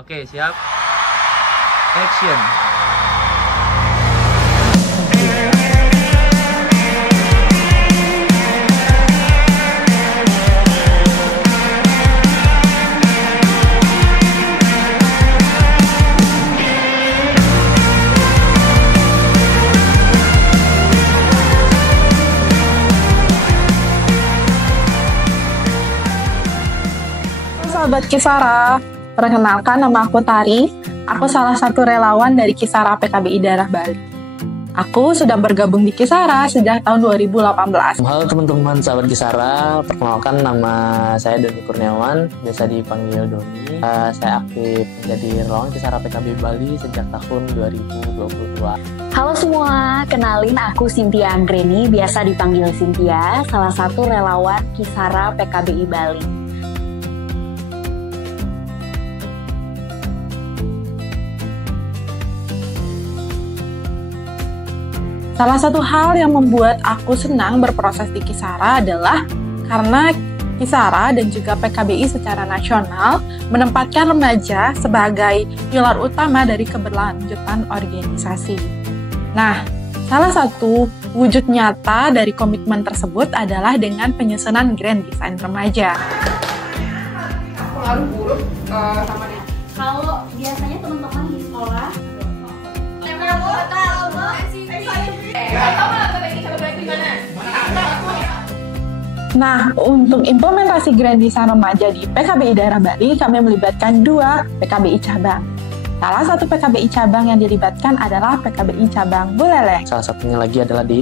Oke, siap. Action. Sahabat Kisara, perkenalkan nama aku Tari. Aku salah satu relawan dari Kisara PKBI Daerah Bali. Aku sudah bergabung di Kisara sejak tahun 2018. Halo teman-teman sahabat Kisara, perkenalkan nama saya Doni Kurniawan, biasa dipanggil Doni. Saya aktif menjadi relawan Kisara PKBI Bali sejak tahun 2022. Halo semua, kenalin aku Cynthia Anggreni, biasa dipanggil Cynthia, salah satu relawan Kisara PKBI Bali. Salah satu hal yang membuat aku senang berproses di Kisara adalah karena Kisara dan juga PKBI secara nasional menempatkan remaja sebagai pilar utama dari keberlanjutan organisasi. Nah, salah satu wujud nyata dari komitmen tersebut adalah dengan penyusunan Grand Design Remaja. Pengaruh buruk sama dia. Kalau biasanya teman-teman di sekolah Nah, untuk implementasi Grand Design Remaja di PKBI Daerah Bali, kami melibatkan 2 PKBI cabang. Salah satu PKBI cabang yang dilibatkan adalah PKBI cabang Buleleng. Salah satunya lagi adalah di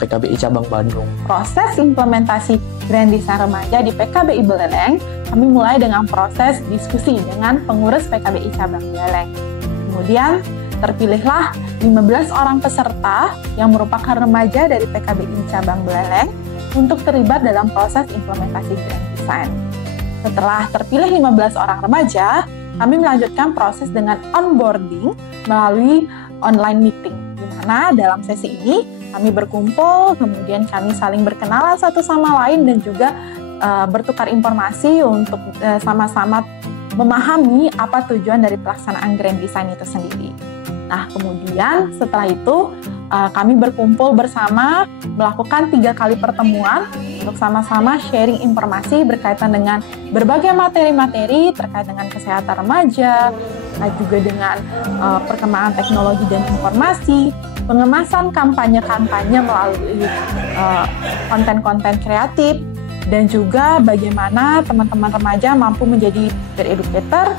PKBI cabang Bandung. Proses implementasi Grand Design Remaja di PKBI Buleleng, kami mulai dengan proses diskusi dengan pengurus PKBI cabang Buleleng. Kemudian, terpilihlah 15 orang peserta yang merupakan remaja dari PKBI cabang Buleleng untuk terlibat dalam proses implementasi Grand Design. Setelah terpilih 15 orang remaja, kami melanjutkan proses dengan onboarding melalui online meeting, di mana dalam sesi ini kami berkumpul, kemudian kami saling berkenalan satu sama lain dan juga bertukar informasi untuk sama-sama memahami apa tujuan dari pelaksanaan Grand Design itu sendiri. Nah, kemudian setelah itu kami berkumpul bersama melakukan 3 kali pertemuan untuk sama-sama sharing informasi berkaitan dengan berbagai materi-materi terkait dengan kesehatan remaja, juga dengan perkembangan teknologi dan informasi, pengemasan kampanye-kampanye melalui konten-konten kreatif, dan juga bagaimana teman-teman remaja mampu menjadi peer educator,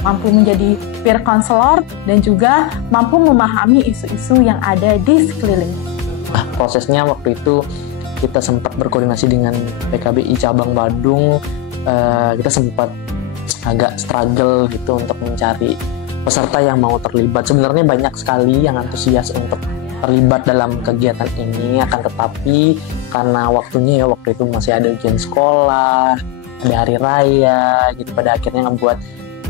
mampu menjadi peer counselor, dan juga mampu memahami isu-isu yang ada di sekeliling. Nah, prosesnya waktu itu kita sempat berkoordinasi dengan PKBI cabang Bandung. Kita sempat agak struggle gitu untuk mencari peserta yang mau terlibat. Sebenarnya banyak sekali yang antusias untuk terlibat dalam kegiatan ini, akan tetapi karena waktunya waktu itu masih ada ujian sekolah, ada hari raya, jadi pada akhirnya membuat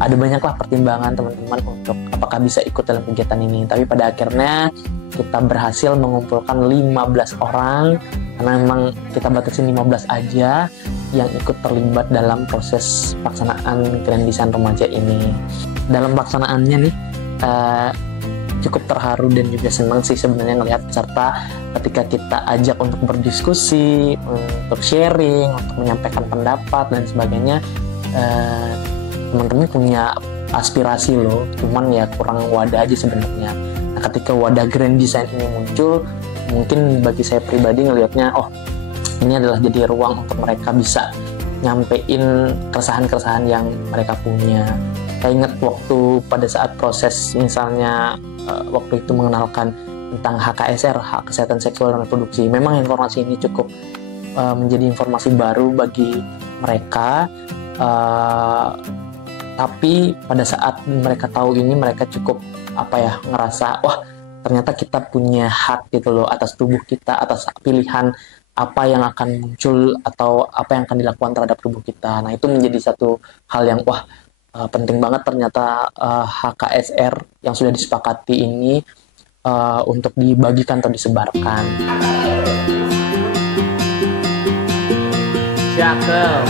ada banyaklah pertimbangan teman-teman untuk apakah bisa ikut dalam kegiatan ini. Tapi pada akhirnya kita berhasil mengumpulkan 15 orang, karena memang kita batasin 15 aja yang ikut terlibat dalam proses pelaksanaan Grand Design Remaja ini. Dalam pelaksanaannya nih cukup terharu dan juga senang sih sebenarnya ngelihat peserta ketika kita ajak untuk berdiskusi, untuk sharing, untuk menyampaikan pendapat dan sebagainya. Teman-teman punya aspirasi loh, cuman ya kurang wadah aja sebenarnya. Nah, ketika wadah Grand Design ini muncul, mungkin bagi saya pribadi ngelihatnya, oh ini adalah jadi ruang untuk mereka bisa nyampein keresahan-keresahan yang mereka punya. Saya ingat waktu pada saat proses misalnya waktu itu mengenalkan tentang HKSR, hak kesehatan seksual dan reproduksi. Memang informasi ini cukup menjadi informasi baru bagi mereka. Tapi pada saat mereka tahu ini, mereka cukup ngerasa wah ternyata kita punya hak gitu loh atas tubuh kita, atas pilihan apa yang akan muncul atau apa yang akan dilakukan terhadap tubuh kita. Nah, itu menjadi satu hal yang penting banget ternyata HKSR yang sudah disepakati ini untuk dibagikan atau disebarkan. Cakep.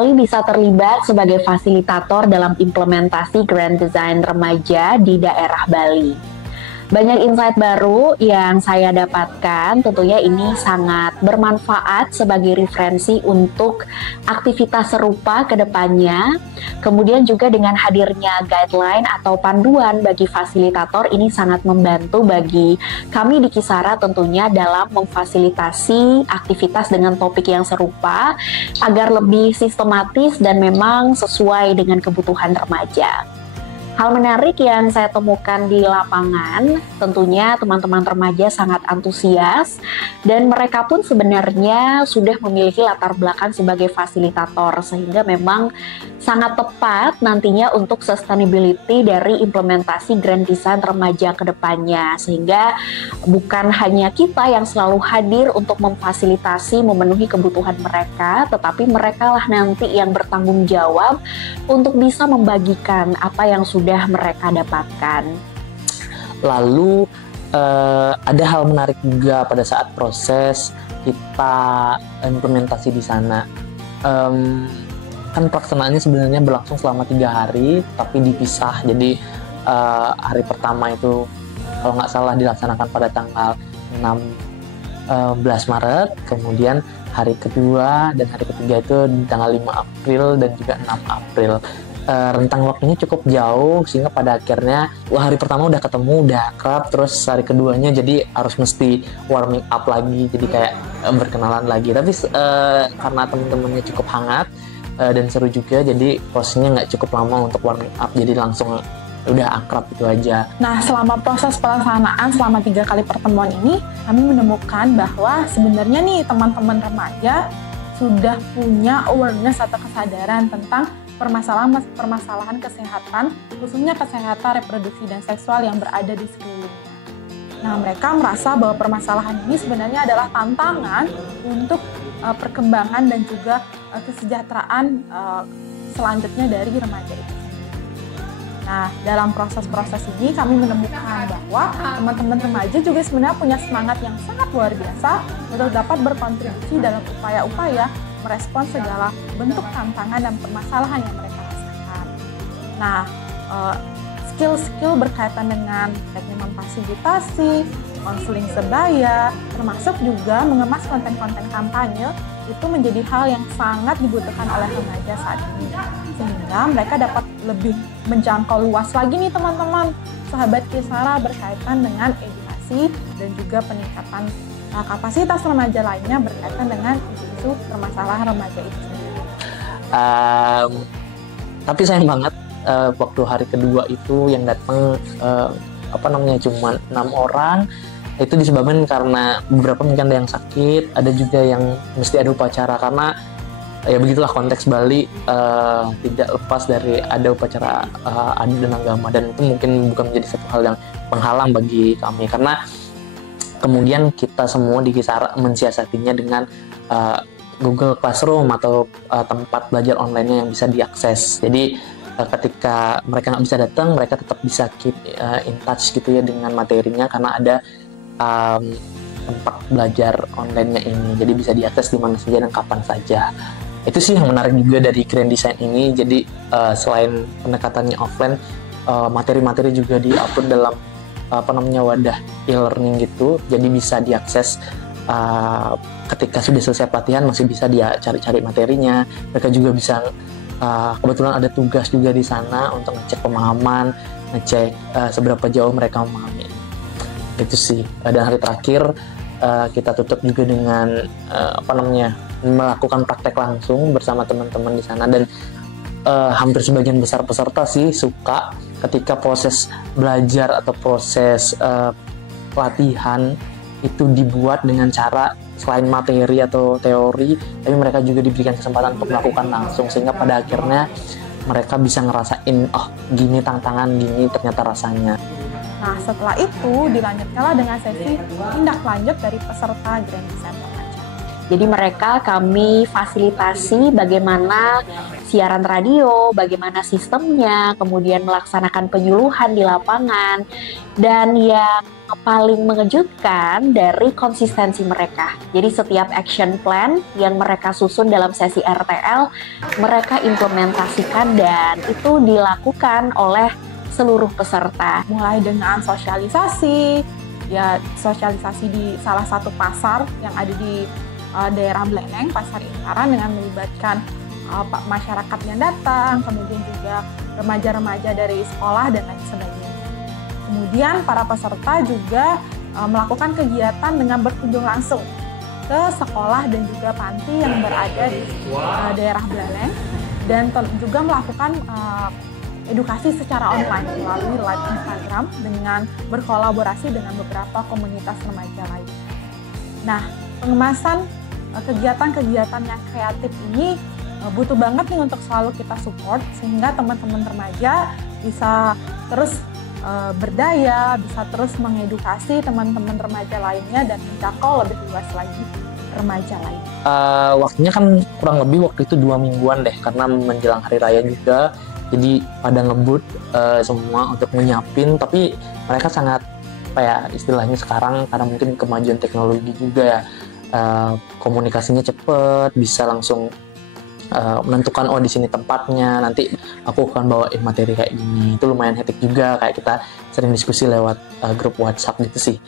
sekali bisa terlibat sebagai fasilitator dalam implementasi Grand Design Remaja di daerah Bali. Banyak insight baru yang saya dapatkan, tentunya ini sangat bermanfaat sebagai referensi untuk aktivitas serupa ke depannya. Kemudian juga dengan hadirnya guideline atau panduan bagi fasilitator, ini sangat membantu bagi kami di Kisara tentunya dalam memfasilitasi aktivitas dengan topik yang serupa agar lebih sistematis dan memang sesuai dengan kebutuhan remaja. Hal menarik yang saya temukan di lapangan, tentunya teman-teman remaja sangat antusias dan mereka pun sebenarnya sudah memiliki latar belakang sebagai fasilitator sehingga memang sangat tepat nantinya untuk sustainability dari implementasi Grand Design Remaja ke depannya, sehingga bukan hanya kita yang selalu hadir untuk memfasilitasi memenuhi kebutuhan mereka, tetapi mereka lah nanti yang bertanggung jawab untuk bisa membagikan apa yang sudah mereka dapatkan. Lalu ada hal menarik juga pada saat proses kita implementasi di sana. Kan pelaksanaannya sebenarnya berlangsung selama 3 hari, tapi dipisah. Jadi hari pertama itu kalau nggak salah dilaksanakan pada tanggal 16 Maret, kemudian hari kedua dan hari ketiga itu di tanggal 5 April dan juga 6 April. Rentang waktunya cukup jauh sehingga pada akhirnya hari pertama udah ketemu, udah akrab, terus hari keduanya jadi harus mesti warming up lagi, jadi kayak berkenalan lagi. Tapi karena teman-temannya cukup hangat dan seru juga, jadi prosesnya nggak cukup lama untuk warming up, jadi langsung udah akrab itu aja. Nah, selama proses pelaksanaan selama 3 kali pertemuan ini, kami menemukan bahwa sebenarnya nih teman-teman remaja sudah punya awareness atau kesadaran tentang permasalahan kesehatan, khususnya kesehatan reproduksi dan seksual yang berada di sekelilingnya. Nah, mereka merasa bahwa permasalahan ini sebenarnya adalah tantangan untuk perkembangan dan juga kesejahteraan selanjutnya dari remaja itu sendiri. Nah, dalam proses-proses ini kami menemukan bahwa teman-teman remaja juga sebenarnya punya semangat yang sangat luar biasa untuk dapat berkontribusi dalam upaya-upaya merespons segala bentuk tantangan dan permasalahan yang mereka rasakan. Nah, skill-skill berkaitan dengan teknik memfasilitasi, konseling sebaya, termasuk juga mengemas konten-konten kampanye, itu menjadi hal yang sangat dibutuhkan oleh remaja saat ini. Sehingga mereka dapat lebih menjangkau luas lagi nih teman-teman, sahabat Kisara, berkaitan dengan edukasi dan juga peningkatan kapasitas remaja lainnya berkaitan dengan isu permasalahan remaja itu sendiri. Tapi sayang banget waktu hari kedua itu yang datang cuma 6 orang. Itu disebabkan karena beberapa mungkin ada yang sakit, ada juga yang mesti ada upacara, karena ya begitulah konteks Bali, tidak lepas dari ada upacara adat dan agama, dan itu mungkin bukan menjadi satu hal yang penghalang bagi kami, karena kemudian kita semua di Kisara mensiasatinya dengan Google Classroom atau tempat belajar online yang bisa diakses. Jadi ketika mereka nggak bisa datang, mereka tetap bisa keep in touch gitu ya dengan materinya, karena ada tempat belajar online-nya ini. Jadi bisa diakses di mana saja dan kapan saja. Itu sih yang menarik juga dari Grand Design ini. Jadi selain pendekatannya offline, materi-materi juga di-upload dalam wadah e-learning gitu, jadi bisa diakses ketika sudah selesai pelatihan, masih bisa dia cari-cari materinya. Mereka juga bisa kebetulan ada tugas juga di sana untuk ngecek pemahaman, ngecek seberapa jauh mereka memahami. Itu sih. Dan hari terakhir kita tutup juga dengan melakukan praktek langsung bersama teman-teman di sana, dan hampir sebagian besar peserta sih suka ketika proses belajar atau proses pelatihan itu dibuat dengan cara selain materi atau teori, tapi mereka juga diberikan kesempatan untuk melakukan langsung, sehingga pada akhirnya mereka bisa ngerasain, oh gini tantangan, gini ternyata rasanya. Nah, setelah itu dilanjutkanlah dengan sesi tindak lanjut dari peserta Grand Design Remaja. Jadi kami fasilitasi bagaimana siaran radio, bagaimana sistemnya, kemudian melaksanakan penyuluhan di lapangan, dan yang paling mengejutkan dari konsistensi mereka. Jadi setiap action plan yang mereka susun dalam sesi RTL, mereka implementasikan dan itu dilakukan oleh seluruh peserta. Mulai dengan sosialisasi, ya sosialisasi di salah satu pasar yang ada di daerah Bleneng, Pasar Intaran, dengan melibatkan masyarakat yang datang, kemudian juga remaja-remaja dari sekolah dan lain sebagainya. Kemudian para peserta juga melakukan kegiatan dengan berkunjung langsung ke sekolah dan juga panti yang berada di daerah Bleneng, dan juga melakukan edukasi secara online melalui live Instagram dengan berkolaborasi dengan beberapa komunitas remaja lain. Nah, pengemasan kegiatan-kegiatan yang kreatif ini butuh banget nih untuk selalu kita support, sehingga teman-teman remaja bisa terus berdaya, bisa terus mengedukasi teman-teman remaja lainnya dan menjangkau lebih luas lagi remaja lain. Waktunya kan kurang lebih waktu itu 2 mingguan deh, karena menjelang hari raya juga, jadi pada ngebut semua untuk menyiapin, tapi mereka sangat istilahnya sekarang karena mungkin kemajuan teknologi juga ya, komunikasinya cepet, bisa langsung menentukan di sini tempatnya, nanti aku akan bawain materi kayak gini. Itu lumayan hektik juga, kayak kita sering diskusi lewat grup WhatsApp gitu sih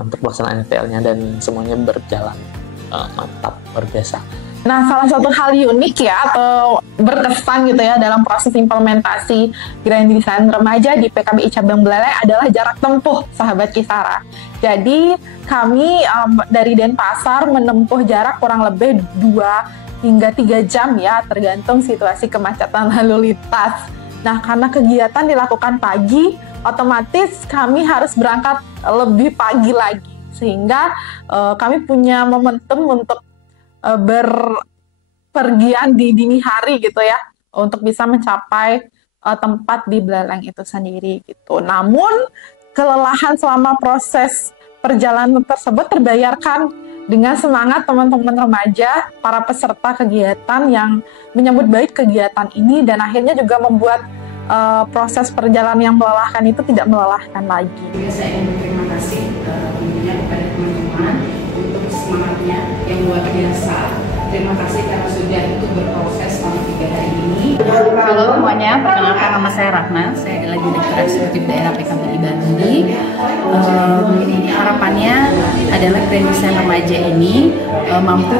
untuk pelaksanaan RTL-nya, dan semuanya berjalan mantap, luar biasa. Nah, salah satu hal unik ya atau berkesan gitu ya dalam proses implementasi Grand Design Remaja di PKBI Cabang Buleleng adalah jarak tempuh, sahabat Kisara. Jadi kami dari Denpasar menempuh jarak kurang lebih 2 hingga 3 jam ya, tergantung situasi kemacetan lalu lintas. Nah, karena kegiatan dilakukan pagi, otomatis kami harus berangkat lebih pagi lagi, sehingga kami punya momentum untuk berpergian di dini hari gitu ya, untuk bisa mencapai tempat di Buleleng itu sendiri gitu. Namun kelelahan selama proses perjalanan tersebut terbayarkan dengan semangat teman-teman remaja, para peserta kegiatan yang menyambut baik kegiatan ini, dan akhirnya juga membuat proses perjalanan yang melelahkan itu tidak melelahkan lagi. Saya ingin berterima kasih tentunya kepada teman-teman untuk semangatnya yang luar biasa. Terima kasih karena sudah ikut berproses selama 3 hari ini. Halo semuanya, perkenalkan nama saya Rahma, saya adalah Direktur Eksekutif Daerah PKBI Bali. Harapannya adalah Grand Design Remaja ini mampu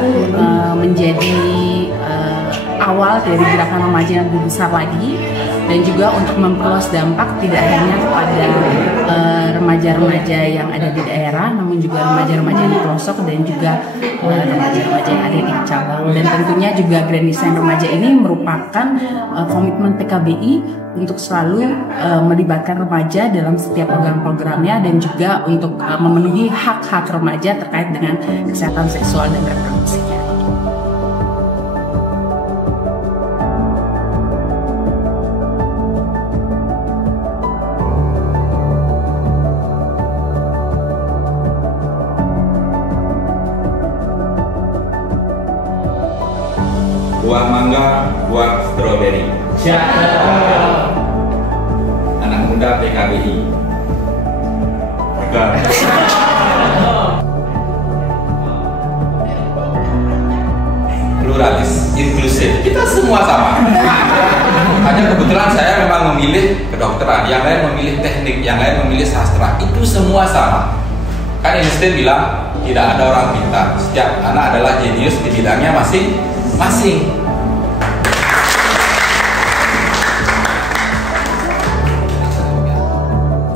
menjadi awal dari gerakan remaja yang lebih besar lagi, dan juga untuk memperluas dampak tidak hanya kepada remaja-remaja yang ada di daerah, namun juga remaja-remaja di pelosok dan juga remaja-remaja yang ada di cabang. Dan tentunya juga Grand Design Remaja ini merupakan komitmen PKBI untuk selalu melibatkan remaja dalam setiap program-programnya, dan juga untuk memenuhi hak-hak remaja terkait dengan kesehatan seksual dan reproduksinya. Buah mangga, buah stroberi. Anak muda PKBI. Pluralis, inklusif. Kita semua sama. Hanya kebetulan saya memang memilih kedokteran, yang lain memilih teknik, yang lain memilih sastra. Itu semua sama. Kan Einstein bilang tidak ada orang pintar. Setiap anak adalah jenius di bidangnya masing-masing.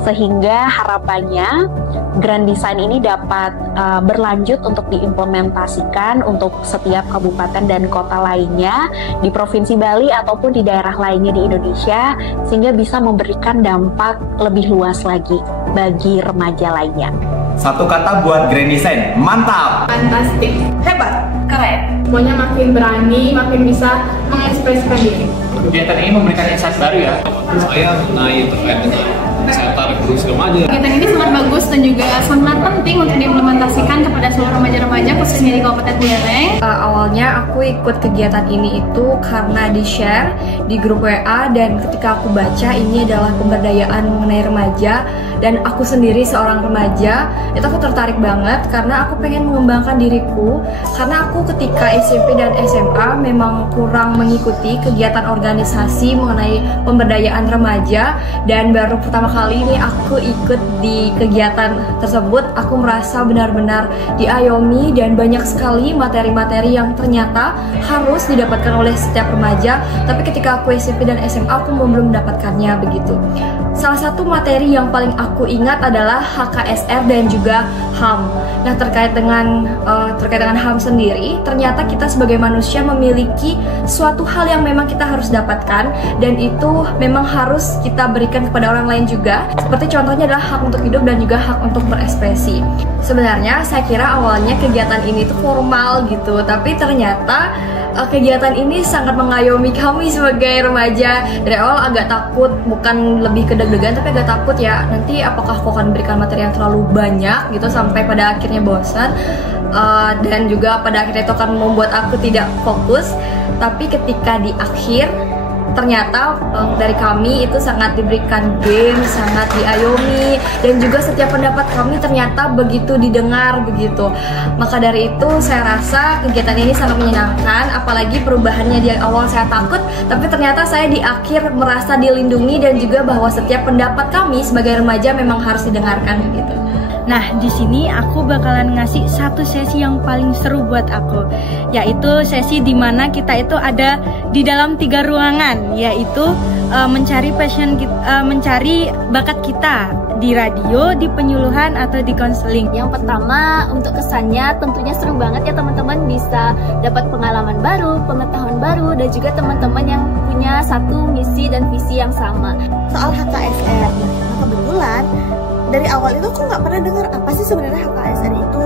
Sehingga harapannya Grand Design ini dapat berlanjut untuk diimplementasikan untuk setiap kabupaten dan kota lainnya di Provinsi Bali ataupun di daerah lainnya di Indonesia, sehingga bisa memberikan dampak lebih luas lagi bagi remaja lainnya. Satu kata buat Grand Design, mantap! Fantastik, Hebat, keren. semuanya makin berani, makin bisa mengekspresikan diri. Kegiatan ini memberikan insight baru ya. Saya mengenai terkait dengan kesehatan produksi remaja. Kegiatan ini sangat bagus dan juga sangat penting untuk diimplementasikan kepada seluruh remaja-remaja khususnya di Kabupaten Buleleng. Awalnya aku ikut kegiatan ini itu karena di-share di grup WA, dan ketika aku baca ini adalah pemberdayaan mengenai remaja dan aku sendiri seorang remaja, itu aku tertarik banget karena aku pengen mengembangkan diriku, karena aku ketika SMP dan SMA memang kurang mengikuti kegiatan organisasi mengenai pemberdayaan remaja, dan baru pertama kali ini aku ikut di kegiatan tersebut. Aku merasa benar-benar diayomi dan banyak sekali materi-materi yang ternyata harus didapatkan oleh setiap remaja, tapi ketika aku SMP dan SMA aku belum mendapatkannya begitu. Salah satu materi yang paling aku ingat adalah HKSR dan juga HAM. Nah, terkait dengan HAM sendiri, ternyata kita sebagai manusia memiliki suatu hal yang memang kita harus dapatkan, dan itu memang harus kita berikan kepada orang lain juga. Seperti contohnya adalah hak untuk hidup dan juga hak untuk berekspresi. Sebenarnya saya kira awalnya kegiatan ini tuh formal gitu, tapi ternyata kegiatan ini sangat mengayomi kami sebagai remaja. Dari awal agak takut, bukan lebih ke deg-degan, tapi agak takut ya, nanti apakah aku akan berikan materi yang terlalu banyak gitu sampai pada akhirnya bosan, dan juga pada akhirnya itu akan membuat aku tidak fokus. Tapi ketika di akhir ternyata dari kami itu sangat diberikan game, sangat diayomi, dan juga setiap pendapat kami ternyata begitu didengar begitu. Maka dari itu saya rasa kegiatan ini sangat menyenangkan, apalagi perubahannya di awal saya takut, tapi ternyata saya di akhir merasa dilindungi dan juga bahwa setiap pendapat kami sebagai remaja memang harus didengarkan gitu. Nah, di sini aku bakalan ngasih satu sesi yang paling seru buat aku, yaitu sesi dimana kita itu ada di dalam 3 ruangan, yaitu mencari passion, mencari bakat kita di radio, di penyuluhan, atau di konseling. Yang pertama, untuk kesannya tentunya seru banget ya teman-teman, bisa dapat pengalaman baru, pengetahuan baru, dan juga teman-teman yang punya satu misi dan visi yang sama. Soal HKSR, nah kebetulan dari awal itu aku nggak pernah dengar apa sih sebenarnya HKSR itu.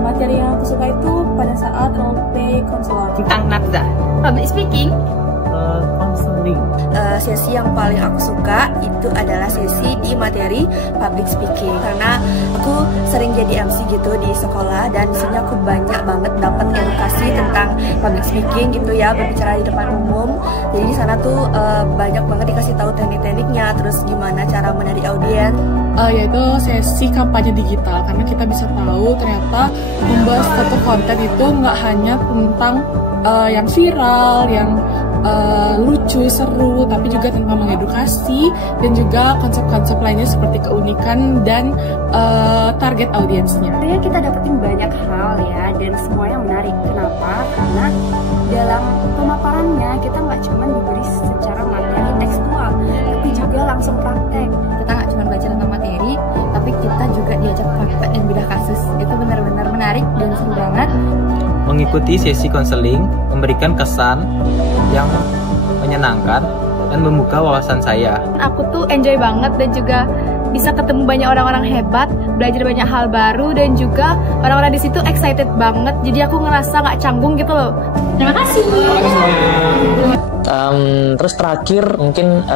Materi yang aku suka itu pada saat role play konselor. Tentang Nafza, public speaking, counseling. Sesi yang paling aku suka itu adalah sesi di materi public speaking, karena aku sering jadi MC gitu di sekolah, dan di sini aku banyak banget dapat edukasi tentang public speaking gitu ya, berbicara di depan umum. Jadi di sana tuh banyak banget dikasih tahu teknik-tekniknya, terus gimana cara menarik audiens. Yaitu sesi kampanye digital, karena kita bisa tahu ternyata membuat satu konten itu nggak hanya tentang yang viral, yang lucu, seru, tapi juga tentang mengedukasi dan juga konsep-konsep lainnya seperti keunikan dan target audiensnya. Sebenarnya kita dapetin banyak hal ya, dan semuanya menarik. Kenapa? Karena dalam pemaparannya kita nggak cuma diberi secara materi tekstual, tapi juga langsung praktek. Kita nggak cuma baca tentang materi, tapi kita juga diajak praktek dan bedah kasus. Itu benar-benar menarik dan seru banget. Mengikuti sesi konseling memberikan kesan yang menyenangkan dan membuka wawasan saya. Aku tuh enjoy banget dan juga bisa ketemu banyak orang-orang hebat, belajar banyak hal baru, dan juga orang-orang di situ excited banget. Jadi aku ngerasa nggak canggung gitu loh. Terima kasih. Terus terakhir mungkin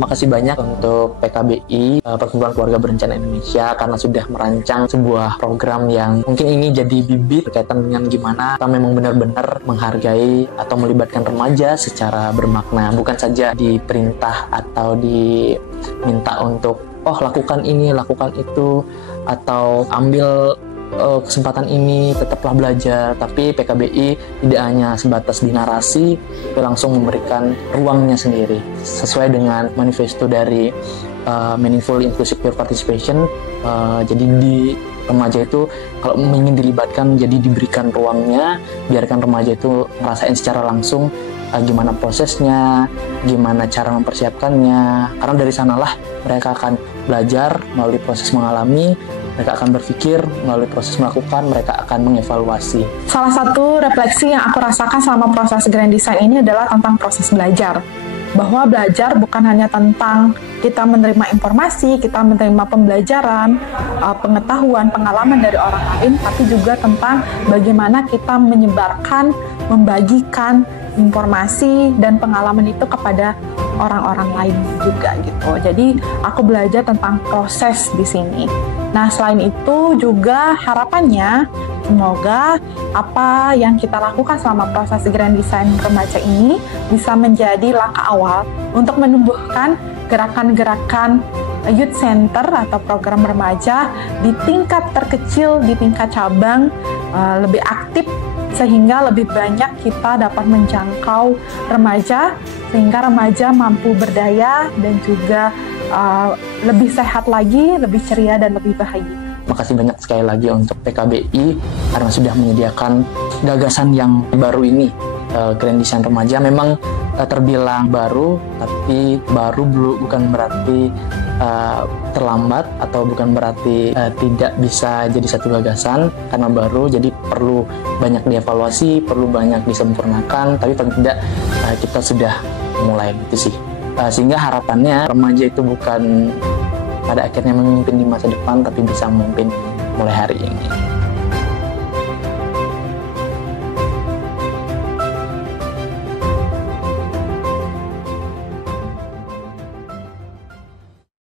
makasih banyak untuk PKBI, Perkumpulan Keluarga Berencana Indonesia, karena sudah merancang sebuah program yang mungkin ini jadi bibit berkaitan dengan gimana kita memang benar-benar menghargai atau melibatkan remaja secara bermakna, bukan saja diperintah atau diminta untuk lakukan ini, lakukan itu, atau ambil kesempatan ini, tetaplah belajar. Tapi PKBI tidak hanya sebatas di narasi, tapi langsung memberikan ruangnya sendiri sesuai dengan manifesto dari Meaningful Inclusive Peer Participation. Jadi di remaja itu kalau ingin dilibatkan, jadi diberikan ruangnya, biarkan remaja itu ngerasain secara langsung gimana prosesnya, gimana cara mempersiapkannya, karena dari sanalah mereka akan belajar melalui proses mengalami, mereka akan berpikir melalui proses melakukan, mereka akan mengevaluasi. Salah satu refleksi yang aku rasakan selama proses grand design ini adalah tentang proses belajar. Bahwa belajar bukan hanya tentang kita menerima informasi, kita menerima pembelajaran, pengetahuan, pengalaman dari orang lain, tapi juga tentang bagaimana kita menyebarkan, membagikan informasi dan pengalaman itu kepada orang-orang lain juga gitu. Jadi aku belajar tentang proses di sini. Nah, selain itu juga harapannya semoga apa yang kita lakukan selama proses Grand Design Remaja ini bisa menjadi langkah awal untuk menumbuhkan gerakan-gerakan Youth Center atau program remaja di tingkat terkecil, di tingkat cabang lebih aktif, sehingga lebih banyak kita dapat menjangkau remaja, sehingga remaja mampu berdaya dan juga lebih sehat lagi, lebih ceria dan lebih bahagia. Makasih banyak sekali lagi untuk PKBI karena sudah menyediakan gagasan yang baru ini. Grand Design Remaja memang terbilang baru, tapi baru bukan berarti terlambat atau bukan berarti tidak bisa jadi satu gagasan. Karena baru, jadi perlu banyak dievaluasi, perlu banyak disempurnakan, tapi paling tidak kita sudah mulai gitu sih. Sehingga harapannya remaja itu bukan pada akhirnya memimpin di masa depan, tapi bisa memimpin mulai hari ini.